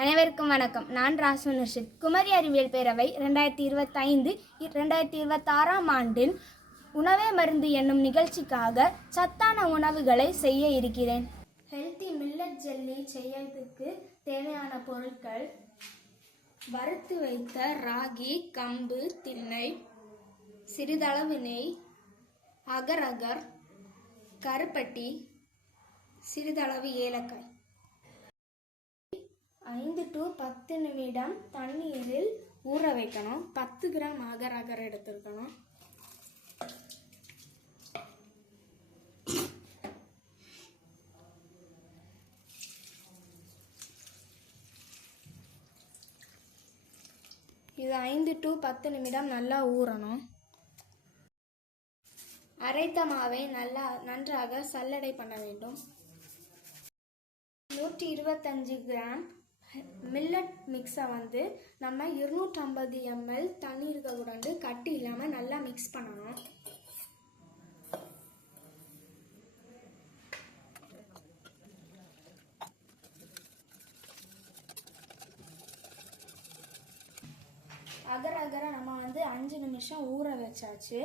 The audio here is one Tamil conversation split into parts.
அனைவருக்கும் வணக்கம். நான் ராசு நர்ஷித். குமரி அறிவியல் பேரவை 2025-2026 ஆண்டின் உணவே மருந்து என்னும் நிகழ்ச்சிக்காக சத்தான உணவுகளை செய்ய இருக்கிறேன். ஹெல்த்தி மில்லட் ஜெல்லி செய்யறதுக்கு தேவையான பொருட்கள்: வறுத்து வைத்த ராகி, கம்பு, திணை, சிறிதளவு நெய், அகர் அகர், கருப்பட்டி, சிறிதளவு ஏலக்காய். 5 to 10 நிமிடம் தண்ணீரில் ஊற வைக்கணும். 10 கிராம் அகர் அகர் எடுத்துருக்கணும். இது 5 to 10 நிமிடம் நல்லா ஊறணும். அரைத்த மாவை நன்றாக சல்லடை பண்ண வேண்டும். 125 கிராம் மில்லட் மிக்ஸை நம்ம 250 ml தண்ணீருக்கு உடந்து கட்டி இல்லாமல் நல்லா மிக்ஸ் பண்ணணும். அகர் அகரை நம்ம 5 நிமிஷம் ஊற வச்சாச்சு.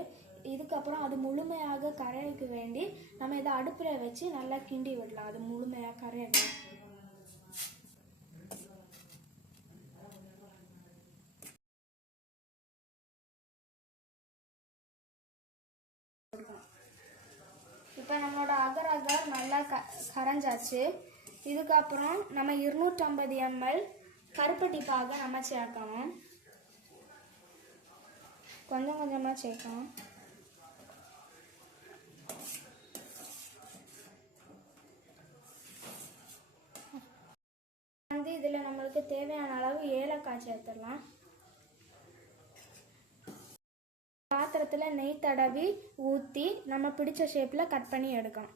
இதுக்கப்புறம் அது முழுமையாக கரையக்கு வேண்டி நம்ம இதை அடுப்பில் வச்சு நல்லா கிண்டி விடலாம். அது முழுமையாக கரையணும். இப்போ நம்மளோட அகர் அகர் நல்லா கரைஞ்சாச்சு. இதுக்கப்புறம் நம்ம 250 ml கருப்பட்டி பாகை நம்ம சேர்க்கணும். கொஞ்சம் கொஞ்சமாக சேர்க்கணும். இதில் நம்மளுக்கு தேவையான அளவு ஏலக்காய் சேர்த்துடலாம். பாத்திரத்தில் நெய் தடவி ஊற்றி நம்ம பிடிச்ச ஷேப்பில் கட் பண்ணி எடுக்கணும்.